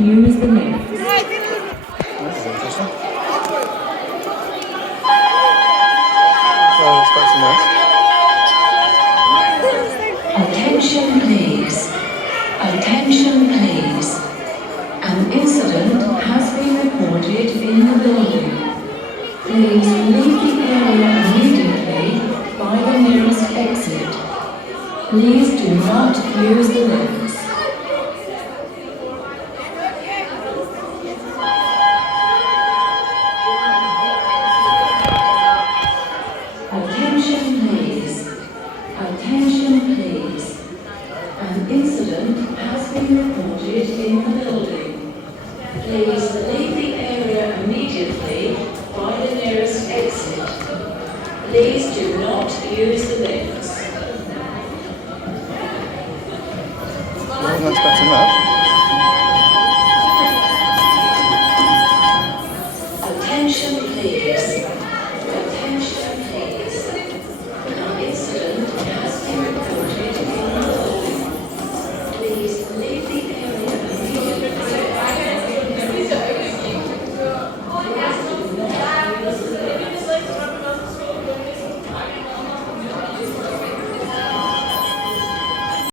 use the lift. This is interesting. Well, that's quite some nice. Attention please. Attention please. An incident has been reported in the building. Please leave the area immediately by the nearest exit. Please do not use the lift.